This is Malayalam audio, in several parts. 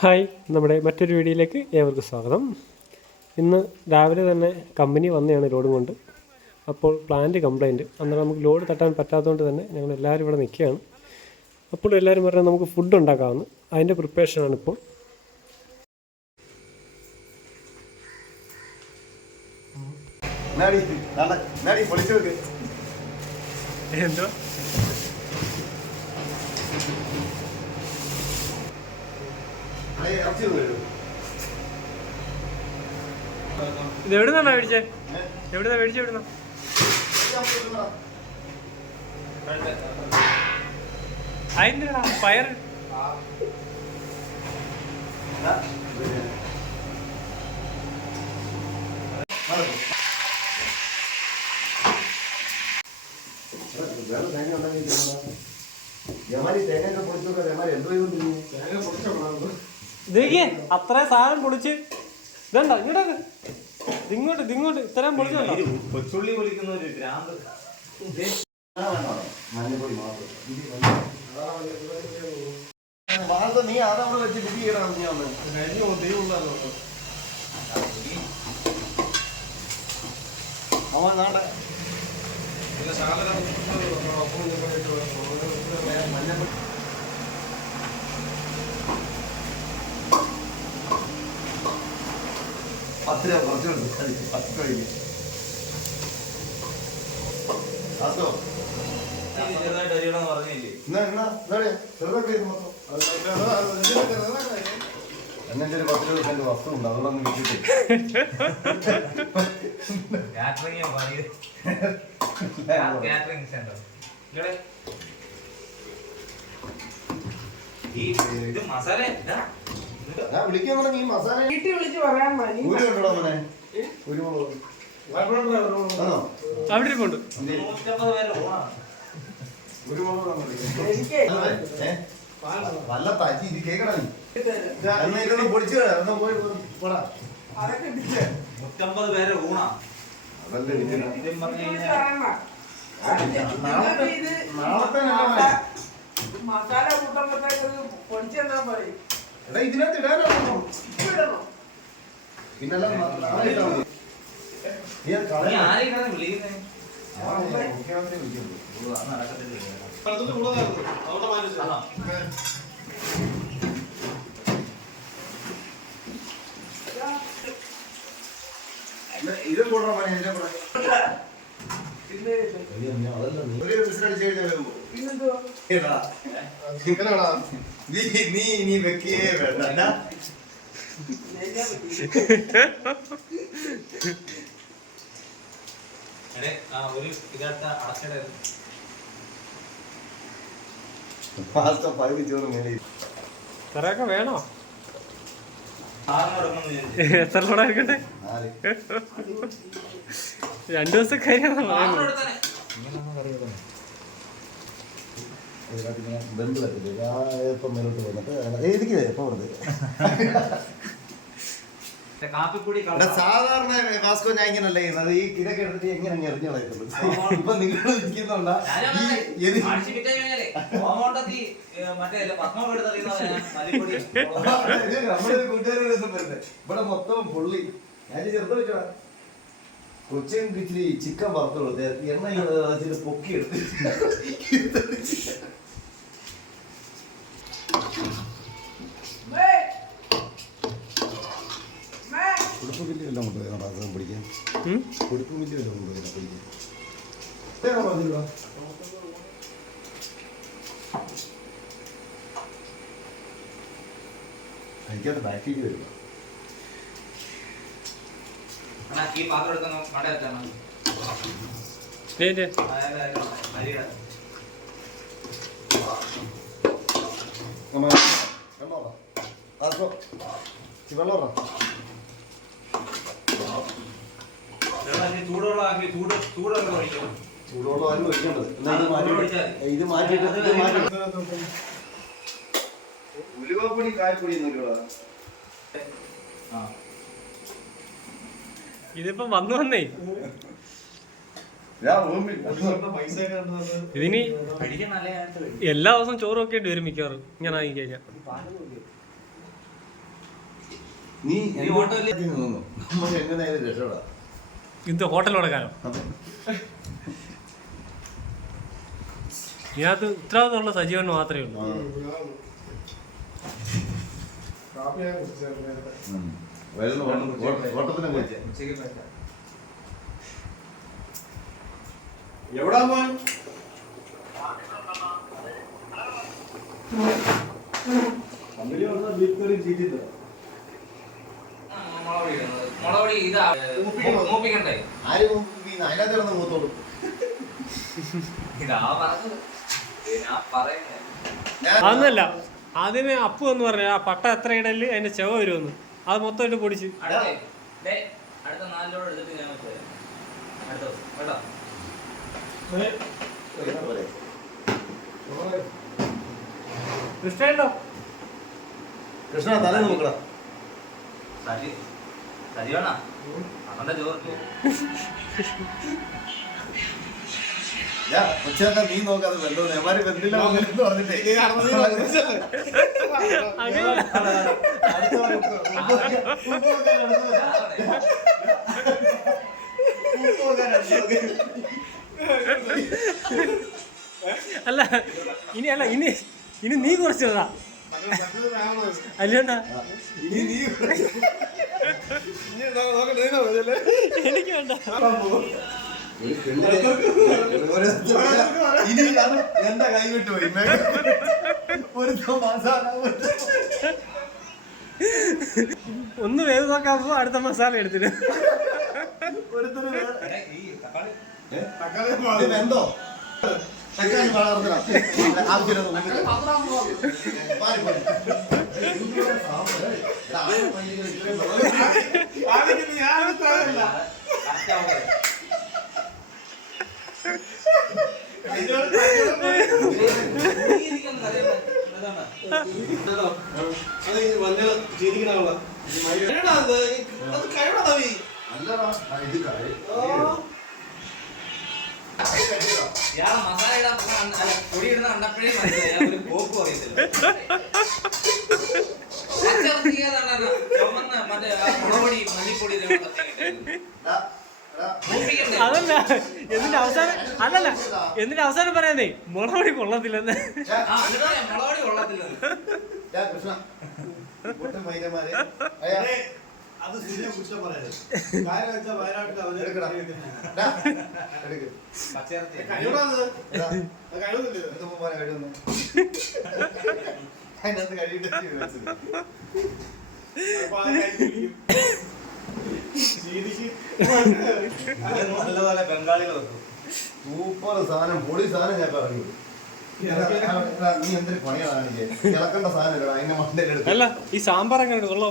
ഹായ്, നമ്മുടെ മറ്റൊരു വീഡിയോയിലേക്ക് ഏവർക്കും സ്വാഗതം. ഇന്ന് രാവിലെ തന്നെ കമ്പനി വന്നതാണ് ലോഡും കൊണ്ട്. അപ്പോൾ പ്ലാന്റ് കംപ്ലൈൻറ്റ്, അന്നേരം നമുക്ക് ലോഡ് തട്ടാൻ പറ്റാത്തതുകൊണ്ട് തന്നെ ഞങ്ങൾ എല്ലാവരും ഇവിടെ നിൽക്കുകയാണ്. അപ്പോൾ എല്ലാവരും പറഞ്ഞാൽ നമുക്ക് ഫുഡ് ഉണ്ടാക്കാമെന്ന്, അതിൻ്റെ പ്രിപ്പറേഷനാണ് ഇപ്പോൾ. എന്തോ ഇത് എവിടുന്നാ മേടിച്ചേ? എവിടുന്നാ മേടിച്ചേ? എവിടുന്ന അതിന്റെ പയർ അത്ര സാധനം പൊളിച്ച് ഇതണ്ട ഇങ്ങോട്ടൊക്കെ ഇങ്ങോട്ട് ഇത്രയും പൊളിച്ചുണ്ടോ? കൊച്ചുള്ളി പൊളിക്കുന്ന ഒരു ഗ്രാമ്പ് നീ അതവിടെ വെച്ച് ബുക്ക് ചെയ്യണം. അവൻ നാടെ പത്ത് രൂപ കുറച്ചുണ്ട്. 10 രൂപ ചെറുതായിട്ട് അരിയണമെന്ന് പറഞ്ഞില്ലേ? എന്നെ ഒരു 10 രൂപ വസ്തു ഉണ്ട്, അതുകൊണ്ടൊന്ന് വിട്ടിട്ട് ഇത് മസാല ഞാൻ വിളിക്കാൻ പറഞ്ഞ ഈ മസാല വീട്ടിൽ വിളിച്ച് പറയാൻ മതി. അവിടെ ഇരിപ്പുണ്ട്. വല്ല തച്ചി ഇത് കേക്കണ നീ ഇതൊന്ന് പൊടിച്ചു പോയി പോടാ. 150 പേരെ ഊണാ. അതല്ലേ നാളത്തെ മസാല കൂട്ടുമ്പോഴത്തേക്ക് പൊടിച്ചെന്നാ പറയും. എടാ ഇതിനകത്ത് ഇടാനോ പിന്നല്ല മുഖ്യമന്ത്രി ഇത് കൂടണ പണി എന്റെ കൂടെ നീ വെക്കേ വേണ്ട. ഇത്രയൊക്കെ വേണോ? എത്ര ലോഡാ എടുക്കട്ടെ? 2 ദിവസം കാര്യമാണ് ബന്ധു പറ്റില്ല. ഇപ്പം മേലോട്ട് വന്നിട്ട് എനിക്ക് എപ്പോ സാധാരണ വാസ്കോ ഞാൻ ഇങ്ങനല്ലേ ചെയ്യുന്നത്. ഈ ഇതൊക്കെ എടുത്തിട്ട് എങ്ങനെ എറിഞ്ഞു കളയുന്നത്. ഇപ്പൊ നിങ്ങൾ ഇരിക്കുന്നുണ്ടാ നമ്മളൊരു കൂട്ടുകാരുടെ ദിവസം വരുന്നത് ഇവിടെ മൊത്തം പുള്ളി. ഞാൻ ചെറുത് വെച്ചോടാ കൊച്ചിൻ ഇച്ചിരി ചിക്കൻ വറുത്ത് കൊടുത്ത് എണ്ണ ഇച്ചിരി പൊക്കി എടുത്ത് ഉടുപ്പ് മില്ല് എല്ലാം കൊണ്ടുപോയി അസുഖം പിടിക്കാൻ. ഉടുപ്പ് മില്ല് എല്ലാം കൊണ്ടുപോയി പിടിക്കാൻ. എനിക്കത് ബാക്കിലേക്ക് വരിക. വെള്ളം ചൂടുവെള്ളമാണ് ഒഴിക്കേണ്ടത്. ഇത് മാറ്റിട്ട് ഉലുവപ്പൊടി കായപ്പൊടി ഇതിപ്പോ വന്നേ ഇതിനി എല്ലാ ദിവസവും ചോറ് വെക്കേണ്ടി വരും മിക്കവാറും ഇങ്ങനെ ആയി കഴിഞ്ഞാൽ. നീ നീ ഓട്ടോയില് തോന്നുന്നു നമുക്ക് എങ്ങനെയായാലും രക്ഷപ്പെടാം. ഇത് ഹോട്ടൽ കൊടുക്കാനോ? ഇതിനകത്ത് ഉത്തരവാദിത്തമുള്ള സജീവൻ മാത്രമേ ഉള്ളൂ. ഓട്ടത്തിനെ കുറിച്ച് എവിടാ പോൻ കമ്പനി വന്ന ബീഫ് കറി ചീറ്റില്ല. മുളകൊടി ഇതാ മൂപ്പിക്കണ്ടേ? ആരും അതിനകത്ത് കിടന്ന് മൂത്തോളൂ. ഇതാ പറഞ്ഞത് ഞാൻ പറയുന്നേ. അതൊന്നുമല്ല, ആദ്യമേ അപ്പു എന്ന് പറഞ്ഞ ആ പട്ട എത്ര ഇടല് അതിന്റെ ചെവ വരുമെന്ന് അത് മൊത്തം ഇട്ട് പൊടിച്ച് അടുത്ത 4 ലോഡ് എടുത്തിട്ട് ഞാൻ വെച്ചത് അടുത്ത ദിവസം കേട്ടോ. കൃഷ്ണോ കൃഷ്ണ തല നോക്കടാ. സജീവണ അവന്റെ ചോറ് കൊച്ചാക്ക നീ നോക്കാതെ ബന്ധം നെമാരി ബന്ധില്ല പറഞ്ഞിട്ടേ അല്ല ഇനി നീ കുറച്ചതാ അല്ലേണ്ടാ എനിക്ക് വേണ്ട. ഇനി എന്റെ കൈ വിട്ടു പോയി ഒരു ഒന്ന് വേവ് നോക്കാമ്പോ അടുത്ത മസാല എടുത്തിട്ട് എന്തോ തക്കാളി വളർത്തണം ഇയാളെ മസാല ഇടാൻ പൊടി ഇടുന്ന കണ്ടപ്പോഴേ മനസ്സിലായി ഒരു കോപ്പ് അറിയത്തില്ല. ചുമന്ന മറ്റേ മുളകൊടി മല്ലിപ്പൊടി അതല്ല എന്നിട്ട് അവസാനം പറയാന്നേ മുളകൊടി കൊള്ളത്തില്ലെന്ന്. മുളകൊടി കൊള്ളത്തില്ലെന്ന് അത് ശരിയാ കുറ്റം പറയരുത്. കാര്യം വെച്ചാൽ വയനാട്ടിൽ അവര് കഴിയൂടാത് കഴിയുന്നില്ല. അതിനകത്ത് കഴിയിട്ട് നല്ലപോലെ ബംഗാളികൾ വെക്കും. സൂപ്പർ സാധനം പൊടി സാധനം ഞാൻ പറഞ്ഞു. നീ എന്തൊരു പണിയാണ് കിളക്കേണ്ട സാധനം അതിന്റെ മണ്ടയിലെടുത്ത്. അല്ല ഈ സാമ്പാർ എങ്ങനെ കൊള്ളോ?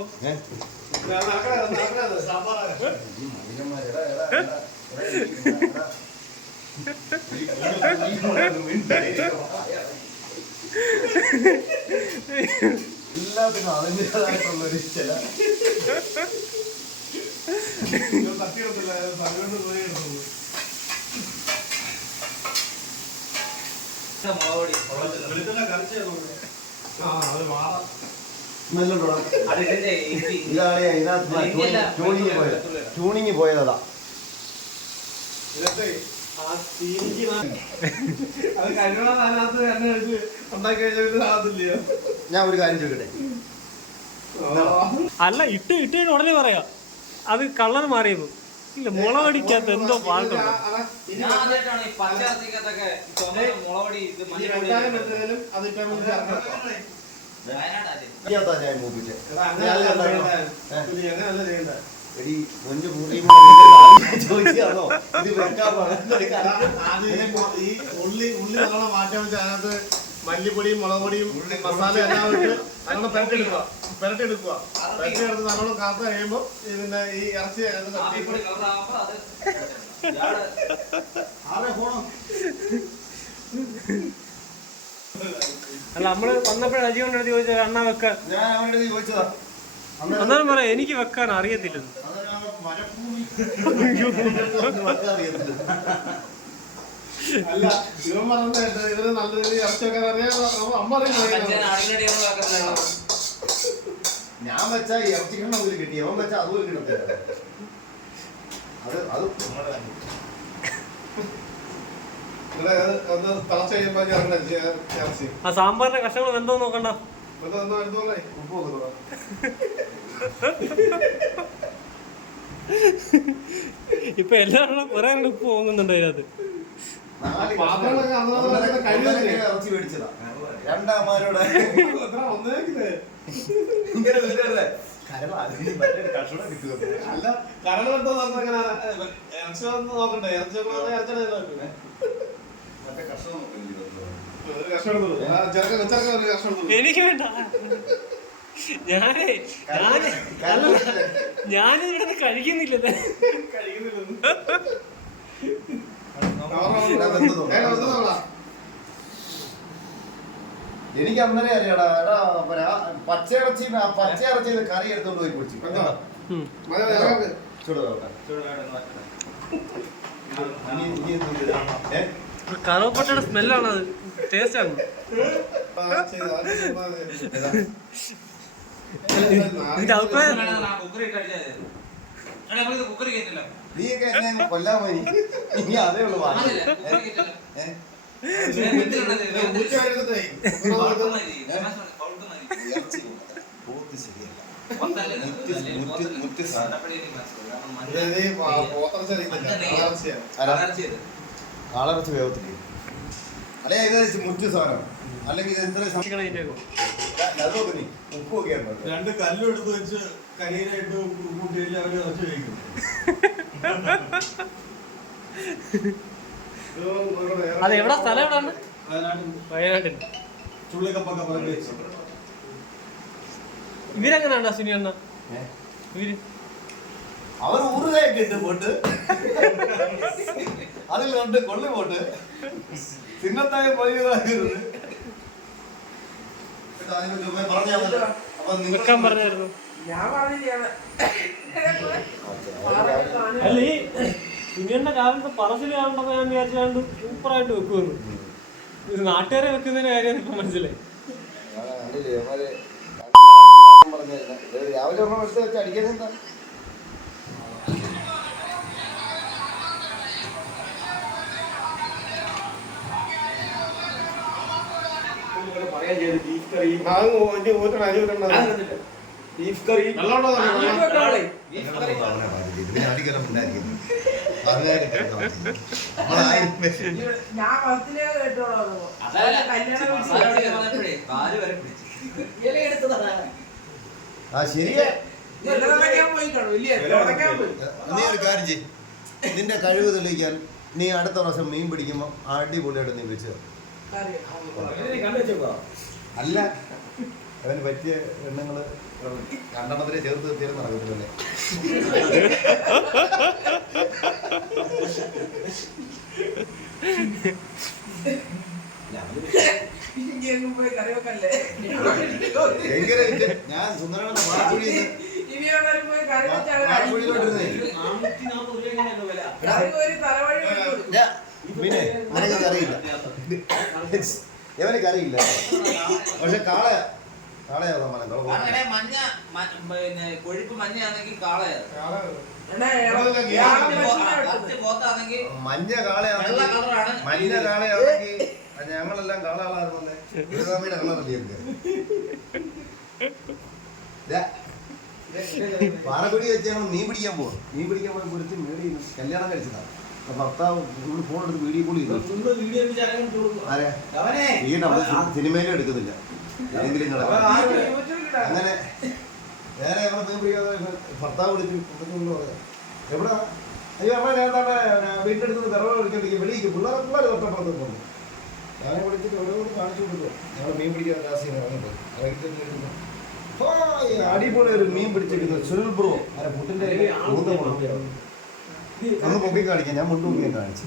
എല്ലാത്തിനും അതിൻ്റെതായിട്ടുള്ളൊരു ചില ട്യൂണിങ് പോയതാ. ഞാൻ ഒരു കാര്യം ചോദിക്കട്ടെ, അല്ല ഇട്ട് ഉടനെ പറയാ അത് കളർ മാറിയപ്പോ ഇല്ല മുളകടിക്കാത്ത എന്തോ പാട്ടുണ്ട്. ഞാൻ ആദ്യമായിട്ടാണ് ഈ പച്ചക്കറിക്കകത്തൊക്കെ ചുമന്ന മുളകൊടി ഇത് മല്ലിപ്പൊടി ഞാൻ മൂപ്പിച്ചേ ചോദിച്ചാണോ ഇത് ഈ ഉള്ളി നല്ലോണം മാറ്റാൻ വെച്ചാൽ അതിനകത്ത് മല്ലിപ്പൊടിയും മുളകുപൊടിയും മസാല എല്ലാം ഇട്ട് നല്ലോണം പെരട്ടെടുക്കുക പെരട്ടെടുത്ത് നല്ലോണം കാത്ത കഴിയുമ്പോൾ ഇതിന്റെ ഈ ഇറച്ചി അല്ല നമ്മള് വന്നപ്പോഴേ അജിയോണ്ട് എടുത്ത് ചോദിച്ചാൽ അണ്ണ വെക്കാൻ ഞാൻ അവനോട് ചോദിച്ചതാ. അന്നേരം പറയാം എനിക്ക് വെക്കാൻ അറിയത്തില്ലെന്ന്. അല്ല ഇവൻ പറഞ്ഞ ഇവര് നല്ല രീതിയിൽ ഇറച്ചി വെക്കാൻ അറിയാം. അമ്മ അറിയാം ഞാൻ വെച്ച ഇറച്ചിക്കണ്ണ ഒരു കിട്ടി, അവൻ വെച്ച അതുപോലെ കിട്ടത്തില്ല. അത് തിളച്ച് കഴിയുമ്പോ ഇറച്ചി ആ സാമ്പാറിന്റെ കഷ്ണങ്ങൾ എന്തോ നോക്കണ്ട. ഉപ്പ് നോക്കുക. ഇപ്പൊ എല്ലാവരും കുറെ ഉപ്പ് പോകുന്നുണ്ട് അതിനകത്ത്. ഇറച്ചി മേടിച്ചതാ രണ്ടാമാരോടെ കഷണം കിട്ടുക. അല്ല കടകളെന്തോ നോക്കണേ ഇറച്ചി വന്ന് നോക്കണ്ടേ? ഇറച്ചി മറ്റേ കഷണം ഒരു കഷ്ണം എടുത്തു. ചെറുക്ക ഒരു കഷ്ണം എടുത്തു. എനിക്ക് വേണ്ട. ഞാനിവിടെ കഴിക്കുന്നില്ല. എനിക്ക് അന്നേരം അറിയാടാ, എടാ പച്ചയിറച്ചി കറി എടുത്തോണ്ട് പോയി കുടിച്ചു. കറുവപ്പട്ടയുടെ സ്മെല്ലാണ് അത്. ടേസ്റ്റ് ആണ്. നീയൊക്കെ എന്നെ കൊല്ലാൻ പോയി. ഇനി അതേ ഉള്ളു കാളറച്ച് വേവത്തില്ല. അല്ലെ ഇത് മുറ്റു സാധനം. അല്ലെങ്കിൽ ഉപ്പ് ഒക്കെ രണ്ട് കല്ലും എടുത്ത് വെച്ച് കരിയിലായിട്ട് കൂട്ടിയില്ല അവര് ഇറച്ചി കഴിക്കും. അത് എവിടെ സ്ഥലം എവിടെയാണ്? വയനാട്ടിൽ. ചുള്ളിക്കപ്പൊക്കെ പറഞ്ഞു. ഇവരെങ്ങനെയാണ്ടാ സുനി അണ്ണ? ഇവര് അവർ ഊറുകയൊക്കെ ഉണ്ട് പോട്ട്. അതിലുണ്ട് കൊള്ളി പോട്ട് ചിന്നത്തായ വെക്കാൻ പറഞ്ഞായിരുന്നു. ഞാൻ പറഞ്ഞില്ല. അല്ല ഈ സുനിയണ്ണ രാവിലത്തെ പറച്ചിൽ കാണുമ്പോ ഞാൻ വിചാരിച്ചാണ്ട് സൂപ്പറായിട്ട് വെക്കുമെന്ന്. ഇത് നാട്ടുകാരെ വെക്കുന്നതിന് കാര്യം ഇപ്പൊ മനസ്സിലായി. രാവിലെ ഒരെണ്ണം എടുത്ത് വെച്ച് അടിക്കാനെന്താ? ബീഫ് കറി ഞാൻ ബസ്സിലേ കേട്ടോളൂ. ആ ശരിയാ. നീ ഒരു കാര്യം ചെയ്യ്, നിന്റെ കഴിവ് തെളിയിക്കാൻ നീ അടുത്ത പ്രാവശ്യം മീൻ പിടിക്കുമ്പോ അടിപൊളിയായിട്ട് നീ വെച്ച് അല്ല അവന് പറ്റിയ എണ്ണങ്ങള് രണ്ടെണ്ണത്തിനെ ചേർത്ത് തീർന്ന് നടക്കത്തില്ലേ? എങ്ങനെ ഞാൻ സുന്ദരന്റെ വാഴക്കുഴിയിൽ പിന്നെ നിനക്ക് അറിയില്ല, എവനക്ക് അറിയില്ല. പക്ഷെ കാളയാ സമ്മാനം. കൊഴുപ്പ് മഞ്ഞാണെങ്കിൽ കാളയാ, മഞ്ഞ കാളയാണെങ്കിൽ ഞങ്ങളെല്ലാം കാളകളായിരുന്നല്ലേ. ഗുരുസ്വാമിയുടെ കളറല്ലേ പാറക്കുടി വെച്ച് ഞങ്ങൾ മീൻ പിടിക്കാൻ പോയി പൊരിച്ച് മേടി കല്യാണം കഴിച്ചതാണ്. ഭർത്താവ് ഇവിടെ ഫോൺ എടുത്ത് വീഡിയോ കോൾ ചെയ്തു. സിനിമയിലും എടുക്കുന്നില്ല, ഏതെങ്കിലും കിടക്കാം. അങ്ങനെ വേറെ എവിടെ മീൻ പിടിക്കാതെ ഭർത്താവ് വിളിച്ച് പറയാം, എവിടെ അയ്യോ നമ്മളെ നേരത്തെ വീട്ടിലെടുത്ത് വിറവ് കളിക്കണ്ടെങ്കിൽ വെളിയിക്കും പിള്ളേർ തൊട്ടപ്പുറത്ത്. ഞാനെ വിളിച്ചിട്ട് ഓരോന്ന് കാണിച്ചു കൊടുക്കും. ഞങ്ങൾ മീൻ പിടിക്കാൻ രാശിയാണ് അടിപൊളി ഒരു മീൻ പിടിച്ചിരിക്കുന്നത് സുനിൽ ബ്രോ. അല്ല പുട്ടിന്റെ ഒന്ന് പൊക്കി കാണിക്കാം. ഞാൻ മുണ്ട് പൊക്കിയും കാണിച്ചു.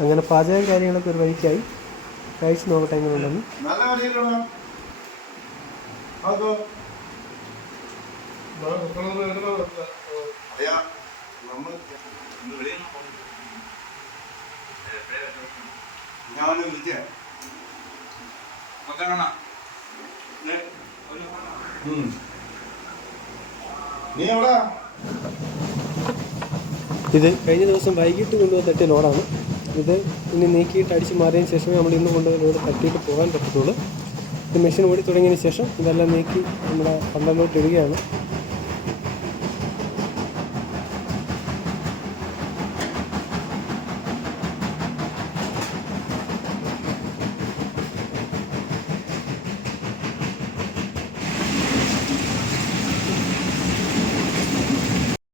അങ്ങനെ പാചകം കാര്യങ്ങളൊക്കെ ഒരു വഴിക്കായി. കഴിച്ച് നോക്കട്ടെ എങ്ങനെയുണ്ടെന്ന്. നല്ല കറിയിലാണ്. ഞാൻ വിളിച്ചേ നീ എവിടാ? ഇത് കഴിഞ്ഞ ദിവസം വൈകിട്ട് കൊണ്ടുവന്ന് തട്ടിയ ലോഡാണ്. ഇത് ഇനി നീക്കിയിട്ട് അടിച്ച് മാറിയതിന് ശേഷമേ നമ്മൾ ഇന്ന് കൊണ്ടുവന്ന ലോഡ് തട്ടിയിട്ട് പോകാൻ പറ്റത്തുള്ളൂ. ഇത് മെഷീൻ ഓടി തുടങ്ങിയതിന് ശേഷം ഇതെല്ലാം നീക്കി നമ്മുടെ പന്തലിലോട്ട് ഇടുകയാണ്.